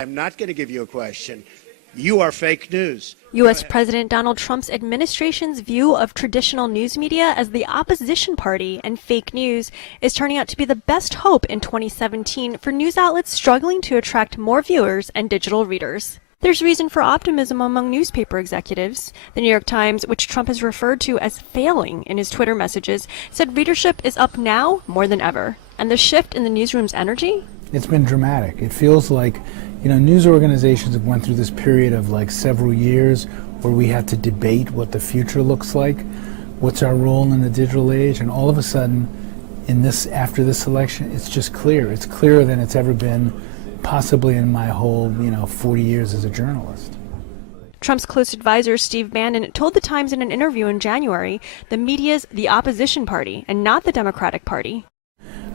I'm not going to give you a question. You are fake news. U.S. President Donald Trump's administration's view of traditional news media as the opposition party and fake news is turning out to be the best hope in 2017 for news outlets struggling to attract more viewers and digital readers. There's reason for optimism among newspaper executives. The New York Times, which Trump has referred to as failing in his Twitter messages, said readership is up now more than ever. And the shift in the newsroom's energy? It's been dramatic. It feels like, news organizations have went through this period of like several years where we have to debate what the future looks like, what's our role in the digital age, and all of a sudden, after this election, it's just clear. It's clearer than it's ever been, possibly in my whole, 40 years as a journalist. Trump's close advisor, Steve Bannon, told The Times in an interview in January, the media's the opposition party and not the Democratic Party.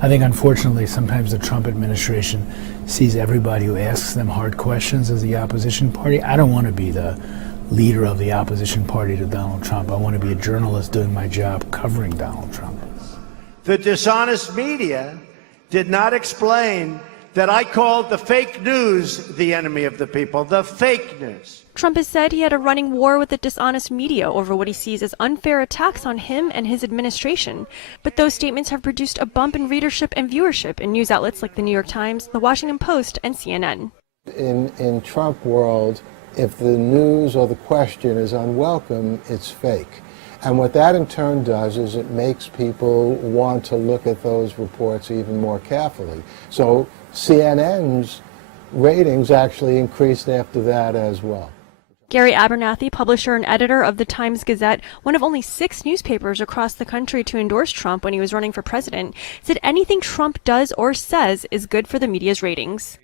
I think, unfortunately, sometimes the Trump administration sees everybody who asks them hard questions as the opposition party. I don't want to be the leader of the opposition party to Donald Trump. I want to be a journalist doing my job covering Donald Trump. The dishonest media did not explain that I called the fake news the enemy of the people, the fake news. Trump has said he had a running war with the dishonest media over what he sees as unfair attacks on him and his administration. But those statements have produced a bump in readership and viewership in news outlets like the New York Times, the Washington Post, and CNN. In Trump world, if the news or the question is unwelcome, it's fake. And what that in turn does is it makes people want to look at those reports even more carefully. So CNN's ratings actually increased after that as well. Gary Abernathy, publisher and editor of the Times-Gazette, one of only 6 newspapers across the country to endorse Trump when he was running for president, said anything Trump does or says is good for the media's ratings.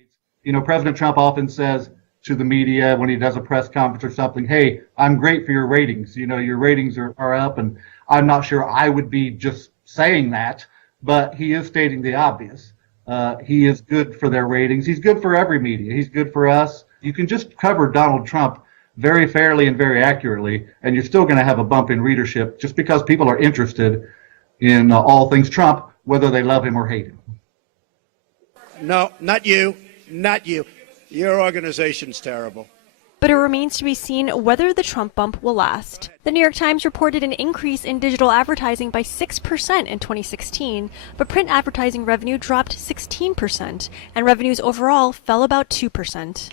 President Trump often says to the media when he does a press conference or something, hey, I'm great for your ratings. Your ratings are up, and I'm not sure I would be just saying that, but he is stating the obvious. He is good for their ratings. He's good for every media. He's good for us. You can just cover Donald Trump very fairly and very accurately, and you're still going to have a bump in readership just because people are interested in all things Trump, whether they love him or hate him. No, not you. Not you. Your organization's terrible. But it remains to be seen whether the Trump bump will last. The New York Times reported an increase in digital advertising by 6% in 2016, but print advertising revenue dropped 16%, and revenues overall fell about 2%.